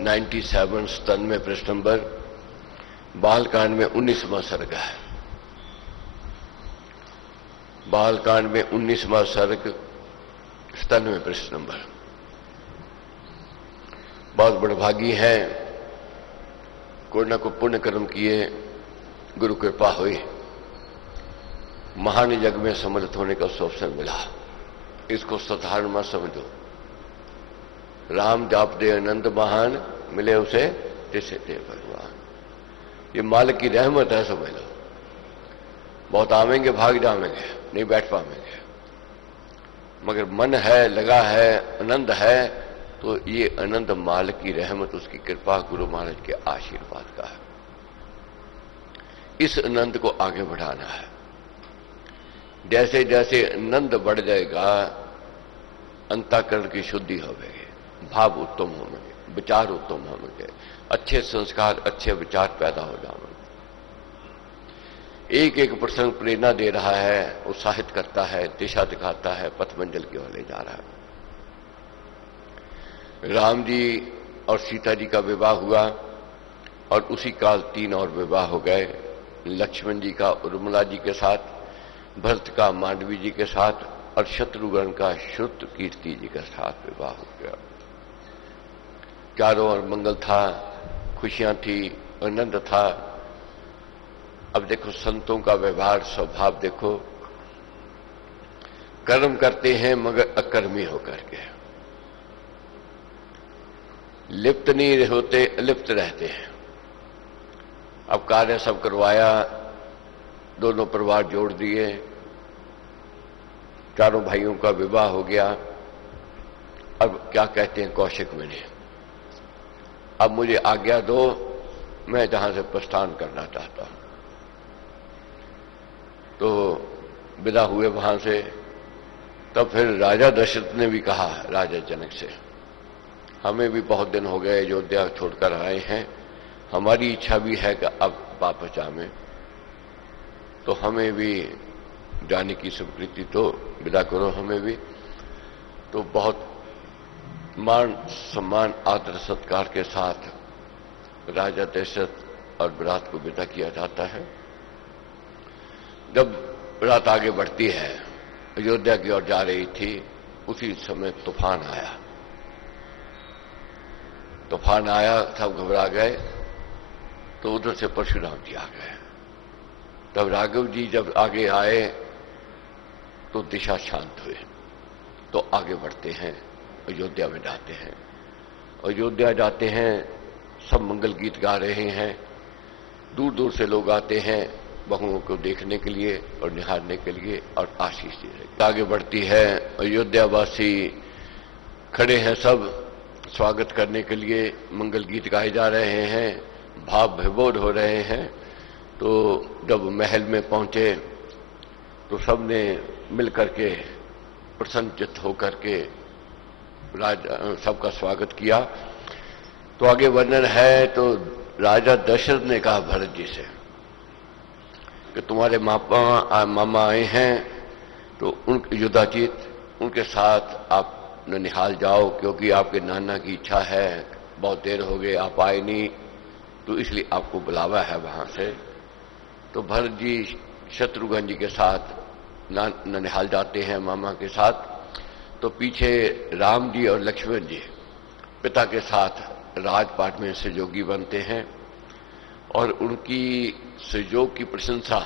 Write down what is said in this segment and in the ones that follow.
97 प्रश्न नंबर बालकांड में 19वां सर्ग है। बालकांड में 19वां सर्ग 97 प्रश्न नंबर। बहुत बड़भागी हैं, कोई ना कोई पुण्य कर्म किए, गुरु कृपा हुई, महान जग में सम्मिलित होने का अवसर मिला। इसको साधारण मत समझो। राम जाप दे आनंद महान, मिले उसे जिसे दे भगवान। ये मालिक की रहमत है, समझ लो। बहुत आवेंगे भाग जावेंगे, नहीं बैठ पाएंगे, मगर मन है, लगा है, आनंद है, तो ये आनंद मालिक की रहमत, उसकी कृपा, गुरु महाराज के आशीर्वाद का है। इस आनंद को आगे बढ़ाना है। जैसे जैसे आनंद बढ़ जाएगा, अंतःकरण की शुद्धि होगी, भाव उत्तम होंगे, विचार उत्तम होंगे, अच्छे संस्कार, अच्छे विचार पैदा हो जाएंगे। एक एक प्रसंग प्रेरणा दे रहा है, उत्साहित करता है, दिशा दिखाता है, पथ मंजिल की ओर ले जा रहा है। राम जी और सीता जी का विवाह हुआ और उसी काल 3 और विवाह हो गए। लक्ष्मण जी का उर्मिला जी के साथ, भरत का मांडवी जी के साथ और शत्रुघ्न का श्रुतकीर्ति जी के साथ विवाह हो गया। चारों ओर मंगल था, खुशियां थी, आनंद था। अब देखो संतों का व्यवहार, स्वभाव देखो। कर्म करते हैं मगर अकर्मी होकर के, लिप्त नहीं होते, अलिप्त रहते हैं। अब कार्य सब करवाया, दोनों परिवार जोड़ दिए, चारों भाइयों का विवाह हो गया। अब क्या कहते हैं कौशिक मुनि, अब मुझे आज्ञा दो, मैं जहां से प्रस्थान करना चाहता हूं। तो विदा हुए वहां से। तब फिर राजा दशरथ ने भी कहा राजा जनक से, हमें भी बहुत दिन हो गए अयोध्या छोड़कर आए हैं, हमारी इच्छा भी है कि अब वापस जाएं, तो हमें भी जाने की स्वीकृति तो विदा करो हमें भी। तो बहुत मान सम्मान, आदर सत्कार के साथ राजा दशरथ और विराट को विदा किया जाता है। जब विराट आगे बढ़ती है, अयोध्या की ओर जा रही थी, उसी समय तूफान आया। तूफान आया, सब घबरा गए। तो उधर से परशुराम जी आ गए। तब राघव जी जब आगे आए तो दिशा शांत हुई। तो आगे बढ़ते हैं, अयोध्या में जाते हैं। अयोध्या जाते हैं, सब मंगल गीत गा रहे हैं, दूर दूर से लोग आते हैं बहुओं को देखने के लिए और निहारने के लिए और आशीष दे रहे। आगे बढ़ती है, अयोध्यावासी खड़े हैं सब स्वागत करने के लिए, मंगल गीत गाए जा रहे हैं, भाव विभोर हो रहे हैं। तो जब महल में पहुंचे तो सबने मिलकर के प्रसन्नचित्त होकर के सबका स्वागत किया। तो आगे वर्णन है, तो राजा दशरथ ने कहा भरत जी से कि तुम्हारे मामा आए हैं, तो उन युधाजीत, उनके साथ आप ननिहाल जाओ, क्योंकि आपके नाना की इच्छा है, बहुत देर हो गए आप आए नहीं, तो इसलिए आपको बुलावा है वहां से। तो भरत जी शत्रुघ्न जी के साथ ननिहाल जाते हैं मामा के साथ। तो पीछे राम जी और लक्ष्मण जी पिता के साथ राजपाट में सहयोगी बनते हैं और उनकी सहयोग की प्रशंसा,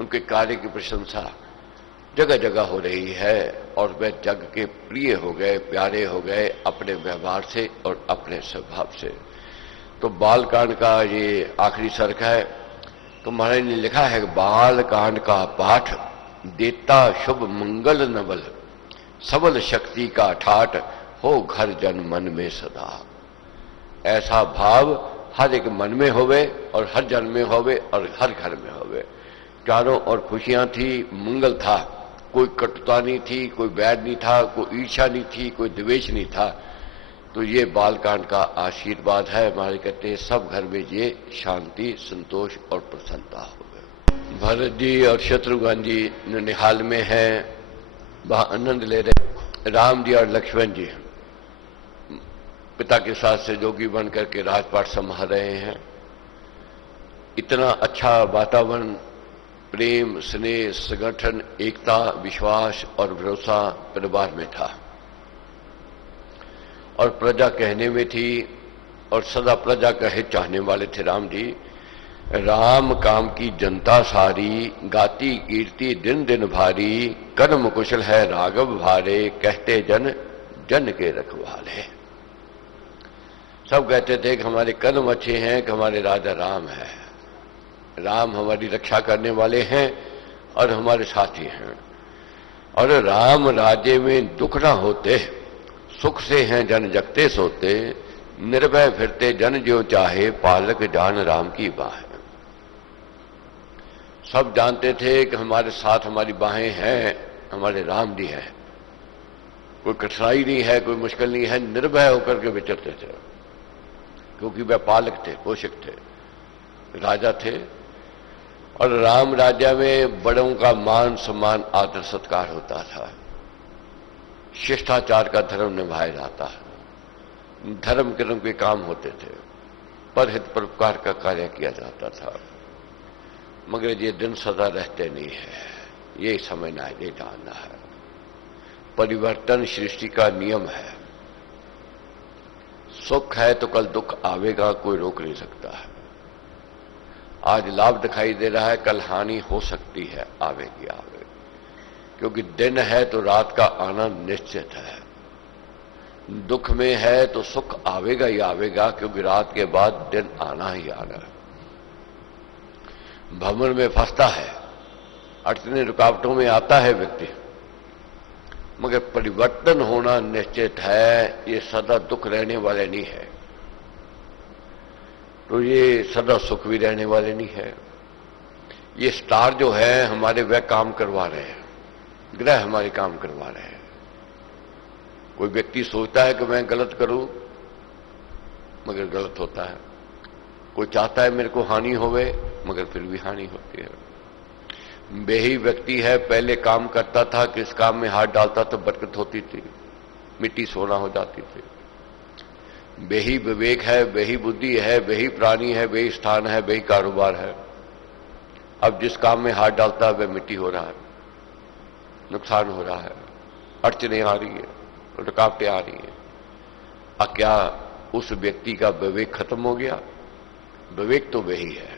उनके कार्य की प्रशंसा जगह जगह हो रही है और वे जग के प्रिय हो गए, प्यारे हो गए अपने व्यवहार से और अपने स्वभाव से। तो बालकांड का ये आखिरी सर्ग है। तो महाराज ने लिखा है, बालकांड का पाठ देता शुभ मंगल नवल, सबल शक्ति का ठाट हो घर जन मन में सदा। ऐसा भाव हर एक मन में होवे और हर जन में होवे और हर घर में होवे। चारों ओर खुशियां थी, मंगल था, कोई कटुता नहीं थी, कोई बैर नहीं था, कोई ईर्ष्या नहीं थी, कोई द्वेष नहीं था। तो ये बालकांड का आशीर्वाद है। हमारे कहते हैं सब घर में ये शांति, संतोष और प्रसन्नता होवे। भरत जी और शत्रुघ्न जी ननिहाल में हैं, वहां आनंद ले रहे। राम जी और लक्ष्मण जी पिता के साथ सहयोगी बन करके राजपाट संभाल रहे हैं। इतना अच्छा वातावरण, प्रेम, स्नेह, संगठन, एकता, विश्वास और भरोसा परिवार में था और प्रजा कहने में थी और सदा प्रजा का हित चाहने वाले थे राम जी। राम काम की जनता सारी, गाती कीर्ति दिन दिन भारी, कर्म कुशल है राघव भारे, कहते जन जन के रखवाले। सब कहते थे कि हमारे कर्म अच्छे हैं, कि हमारे राजा राम है, राम हमारी रक्षा करने वाले हैं और हमारे साथी हैं। और राम राज्य में दुख ना होते, सुख से हैं जन जगते सोते, निर्भय फिरते जन ज्यों चाहे, पालक जान राम की बाहें। सब जानते थे कि हमारे साथ हमारी बाहें हैं, हमारे राम जी हैं, कोई कठिनाई नहीं है, कोई मुश्किल नहीं है, निर्भय होकर के विचरते थे, क्योंकि वह पालक थे, पोषक थे, राजा थे। और राम राज्य में बड़ों का मान सम्मान आदर सत्कार होता था, शिष्टाचार का धर्म निभाया जाता है, धर्म कर्म के काम होते थे, परहित परोपकार का कार्य किया जाता था। मगर ये दिन सदा रहते नहीं है, ये समझना है, ये जानना है। परिवर्तन सृष्टि का नियम है। सुख है तो कल दुख आवेगा, कोई रोक नहीं सकता है। आज लाभ दिखाई दे रहा है, कल हानि हो सकती है, आवेगी आवेगी, क्योंकि दिन है तो रात का आना निश्चित है। दुख में है तो सुख आवेगा ही आवेगा, क्योंकि रात के बाद दिन आना ही आना है। भंवर में फंसता है, अड़चने रुकावटों में आता है व्यक्ति, मगर परिवर्तन होना निश्चित है। ये सदा दुख रहने वाले नहीं है, तो ये सदा सुख भी रहने वाले नहीं है। ये स्टार जो है हमारे वह काम करवा रहे हैं, ग्रह हमारे काम करवा रहे हैं। कोई व्यक्ति सोचता है कि मैं गलत करूं, मगर गलत होता है। कोई चाहता है मेरे को हानि होवे, मगर फिर भी हानि होती है। बेही व्यक्ति है, पहले काम करता था, किस काम में हाथ डालता तो बरकत होती थी, मिट्टी सोना हो जाती थी। बेही विवेक है, बेही बुद्धि है, बेही प्राणी है, बेही स्थान है, बेही कारोबार है। अब जिस काम में हाथ डालता है वह मिट्टी हो रहा है, नुकसान हो रहा है, अड़चने आ रही है, रुकावटें आ रही है। अब क्या उस व्यक्ति का विवेक खत्म हो गया? विवेक तो वही है,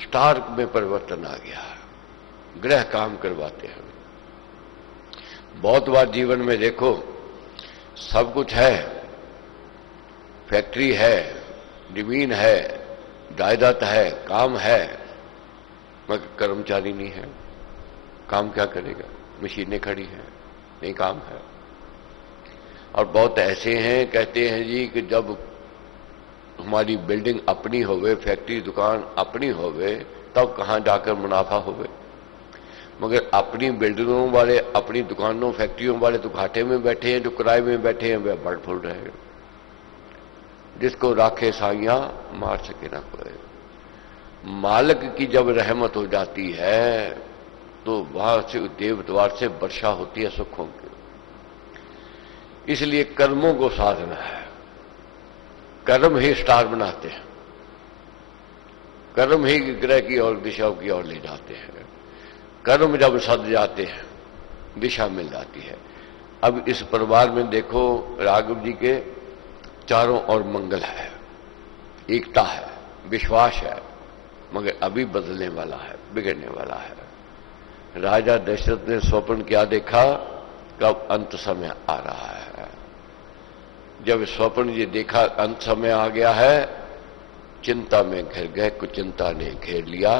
स्टार में परिवर्तन आ गया, ग्रह काम करवाते हैं। बहुत बार जीवन में देखो, सब कुछ है, फैक्ट्री है, जमीन है, जायदाद है, काम है, मगर कर्मचारी नहीं है। काम क्या करेगा? मशीनें खड़ी हैं, नहीं काम है। और बहुत ऐसे हैं, कहते हैं जी कि जब हमारी बिल्डिंग अपनी होवे, फैक्ट्री दुकान अपनी होवे, तब कहां जाकर मुनाफा होवे। मगर अपनी बिल्डिंगों वाले, अपनी दुकानों फैक्ट्रियों वाले तो घाटे में बैठे हैं, जो किराए में बैठे हैं वह बढ़ फूल रहे हैं। जिसको राखे साइयां मार सके ना कोई। मालिक की जब रहमत हो जाती है तो वहां से देव द्वार से वर्षा होती है सुखों की। इसलिए कर्मों को साधना है, कर्म ही स्टार बनाते हैं, कर्म ही ग्रह की ओर, दिशा की ओर ले जाते हैं। कर्म जब सद जाते हैं, दिशा मिल जाती है। अब इस परिवार में देखो, राघव जी के चारों ओर मंगल है, एकता है, विश्वास है, मगर अभी बदलने वाला है, बिगड़ने वाला है। राजा दशरथ ने स्वप्न क्या देखा? कब अंत समय आ रहा है। जब स्वप्न ये देखा अंत समय आ गया है, चिंता में घिर गए, कुचिंता ने घेर लिया।